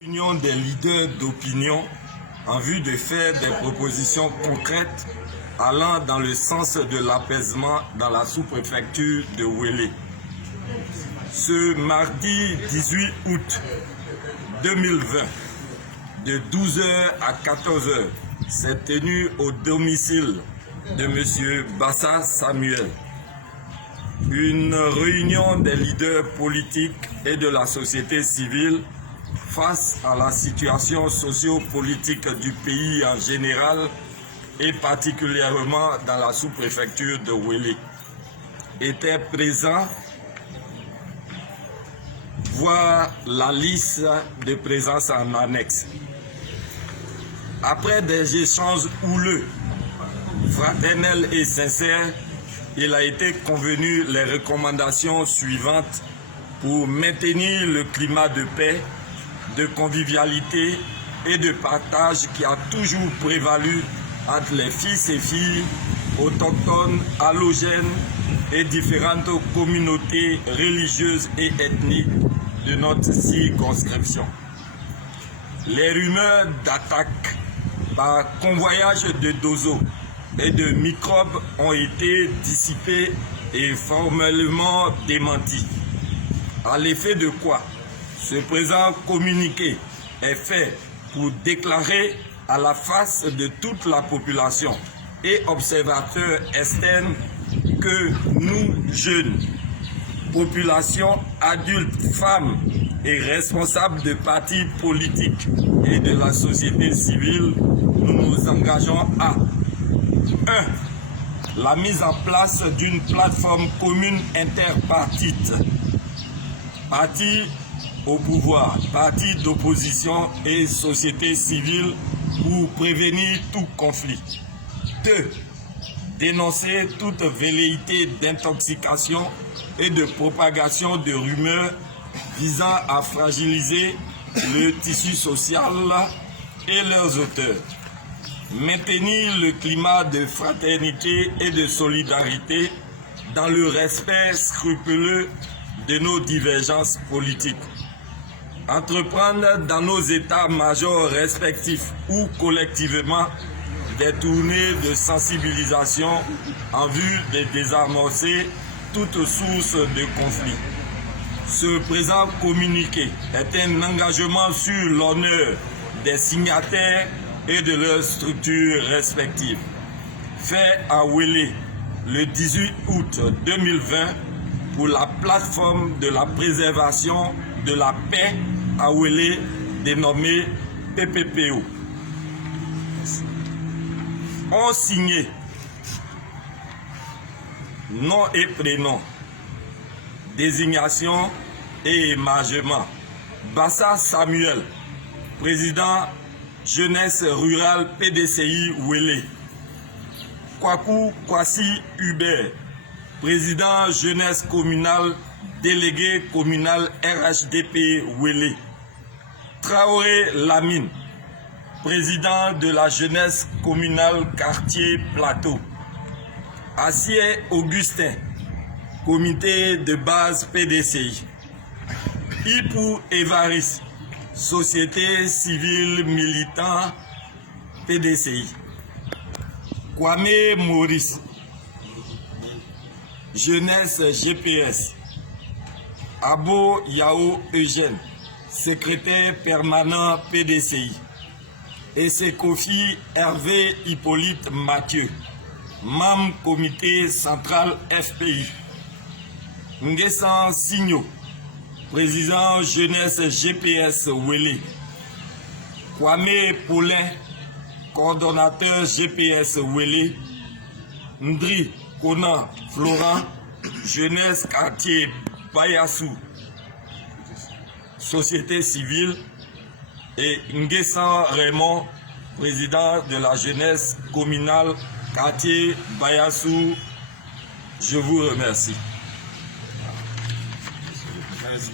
Réunion des leaders d'opinion en vue de faire des propositions concrètes allant dans le sens de l'apaisement dans la sous-préfecture de Ouélé. Ce mardi 18 août 2020, de 12h à 14h, s'est tenu au domicile de M. Bassa Samuel une réunion des leaders politiques et de la société civile face à la situation socio-politique du pays en général et particulièrement dans la sous-préfecture de Ouélé. Étaient présents, voir la liste de présence en annexe. Après des échanges houleux, fraternels et sincères, il a été convenu les recommandations suivantes pour maintenir le climat de paix, de convivialité et de partage qui a toujours prévalu entre les fils et filles autochtones, allogènes et différentes communautés religieuses et ethniques de notre circonscription. Les rumeurs d'attaque par convoyage de dozos et de microbes ont été dissipées et formellement démenties. À l'effet de quoi, ce présent communiqué est fait pour déclarer à la face de toute la population et observateurs externes que nous, jeunes, population adulte, femmes et responsables de partis politiques et de la société civile, nous nous engageons à 1. La mise en place d'une plateforme commune interpartite, partis au pouvoir, partis d'opposition et société civile pour prévenir tout conflit. 2. Dénoncer toute velléité d'intoxication et de propagation de rumeurs visant à fragiliser le tissu social et leurs auteurs. Maintenir le climat de fraternité et de solidarité dans le respect scrupuleux de nos divergences politiques. Entreprendre dans nos états-majors respectifs ou collectivement des tournées de sensibilisation en vue de désamorcer toute source de conflit. Ce présent communiqué est un engagement sur l'honneur des signataires et de leurs structures respectives. Fait à Ouélé le 18 août 2020 pour la plateforme de la préservation de la paix à Ouélé dénommée PPPO. Ont signé nom et prénom, désignation et émargement. Bassa Samuel, président Jeunesse rurale PDCI Ouélé. Kwaku Kwasi Hubert, président Jeunesse communale, délégué communal RHDP Ouélé. Traoré Lamine, président de la jeunesse communale quartier Plateau. Assier Augustin, comité de base PDCI. Ipou Évariste, société civile militant PDCI. Kwame Maurice, jeunesse GPS. Abo Yao Eugène, secrétaire permanent PDCI. Et c'est Kofi Hervé Hippolyte Mathieu, membre comité central FPI. Nguessan Signo, président jeunesse GPS Ouélé. Kwame Paulin, coordonnateur GPS Ouélé. Ndri Konan Florent, jeunesse quartier Bayassou, société civile. Et Nguessan Raymond, président de la jeunesse communale quartier Bayassou. Je vous remercie. Merci.